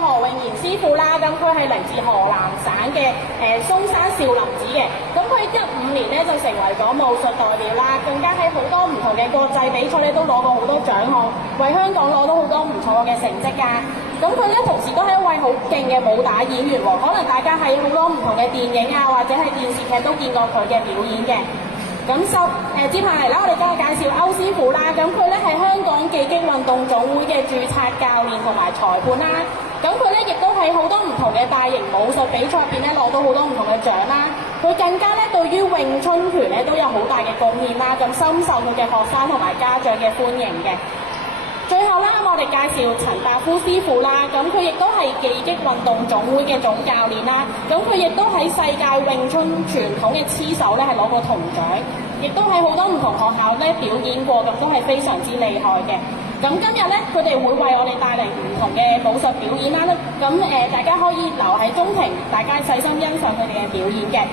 何永賢師傅啦，咁佢係嚟自河南省嘅嵩山少林寺嘅，咁佢15年咧就成為咗武術代表啦，更加喺好多唔同嘅國際比賽咧都攞過好多獎項，為香港攞到好多唔錯嘅成績㗎。咁佢咧同時都係一位好勁嘅武打演員喎，可能大家喺好多唔同嘅電影啊或者係電視劇都見過佢嘅表演嘅。咁接下嚟啦，我哋幫我介紹歐師傅啦。咁佢咧係香港技擊運動總會嘅註冊教練同埋裁判啦。咁佢咧亦都喺好多唔同嘅大型武術比賽入邊咧攞到好多唔同嘅獎啦。佢更加咧對於詠春拳咧都有好大嘅貢獻啦，咁深受佢嘅學生同埋家長嘅歡迎嘅。最後啦，我哋介紹陳達夫師傅啦，咁佢亦都係技擊運動總會嘅總教練啦，咁佢亦都喺世界詠春傳統嘅黐手咧係攞過銅獎，亦都喺好多唔同學校咧表演過，咁都係非常之厲害嘅。咁今日咧，佢哋會為我哋帶嚟唔同嘅武術表演啦，咁大家可以留喺中庭，大家細心欣賞佢哋嘅表演嘅。